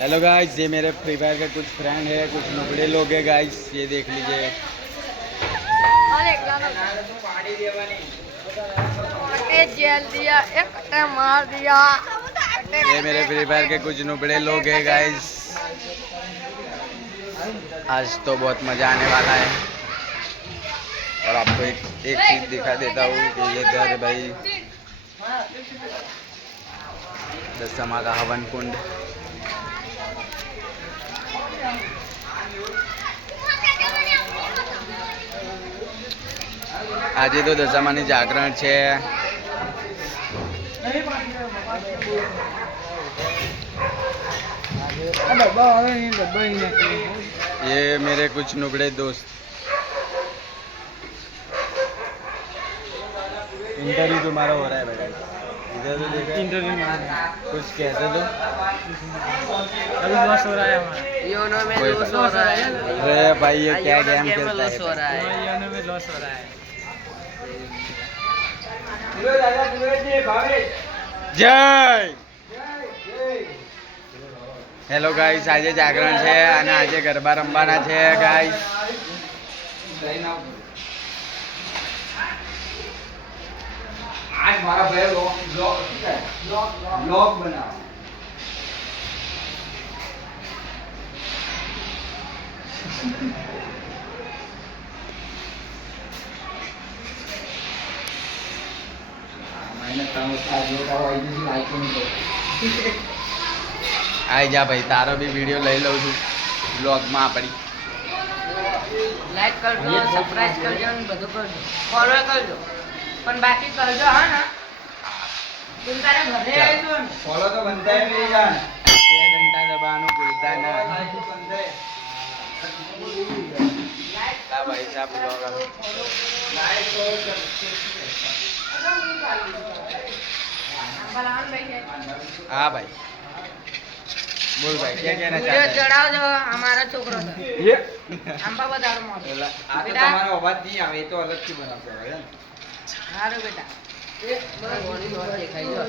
Hello guys, ये मेरे free fire के कुछ फ्रेंड है, कुछ नुबड़े लोग हैं गाइस, ये देख लीजिए। जेल दिया, एक मार दिया। ये मेरे फ्री फायर के कुछ नुबड़े लोग हैं गाइस। आज तो बहुत मज़ा आने वाला है। और आपको एक चीज़ दिखा देता हूँ कि ये घर भाई दशमा का हवन कुंड। આજે તો દશામાની જાગરણ છે। ये मेरे कुछ नुबड़े दोस्त। इंटरव्यू तुम्हारा हो रहा है भाई, इधर तो देखा इंटरव्यू कुछ कहते तो अभी लॉस हो रहा है हमारा योनो में लॉस हो रहा है। अरे भाई ये क्या गेम खेलता लॉस हो है। रहा है। योनो में लॉस हो रहा है। जय हेलो गाइस, આજે જાગરણ છે અને આજે ગરબા રમવાના છે ગાइस। आज मारा भाई ब्लॉग बनाओ। मैंने काम स्टार्ट किया था, वो इजी लाइक नहीं दो। आई जा भाई, तारो भी वीडियो લઈ લઉં છું બ્લોગમાં આપણી। લાઈક કરજો, સબસ્ક્રાઇબ કરજો અને બધું કરજો, ફોલો કરજો પણ બાકી કરજો હા ના। तुम तारे घरे आइसो ने फॉलो तो बनता है मेरी जान। 2 घंटा दबानो भूलता ना। लाइक ला भाई साहब ब्लॉग अब बलान भाई है। हाँ भाई बोल भाई, क्या कहना वीडियो चाहता है। चढ़ाओ जो हमारा छोकरो है ये अंबा बतारो मत આ તો તમારો અવાજ નહીં આવે, એ તો અલગથી બનાવશે હવે ને। हारो बेटा ये बड़ा बॉडी बहुत देखाई जो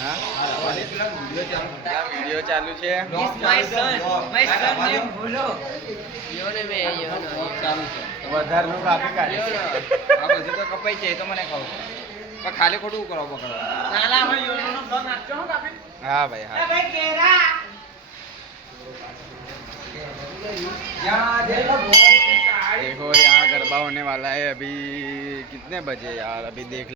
हाँ અવાજે પેલા વિડિયો ચાલુ क्या वीडियो चालू है। माय सन नेम बोलो योने में योनो ચાલુ છે। વધાર નું કાપી કાઢે। આ બધી તો કપાઈ છે, એ તો મને ખબર છે, પણ ખાલી ખોટું કરો પકડો। नाला हम योनो नो ब्लॉग नाचो हो कापी हाँ भाई हाँ। भाई केरा यहाँ देखो देखो यहाँ गरबा होने वाला है। अभी कितने बजे यार, अभी देख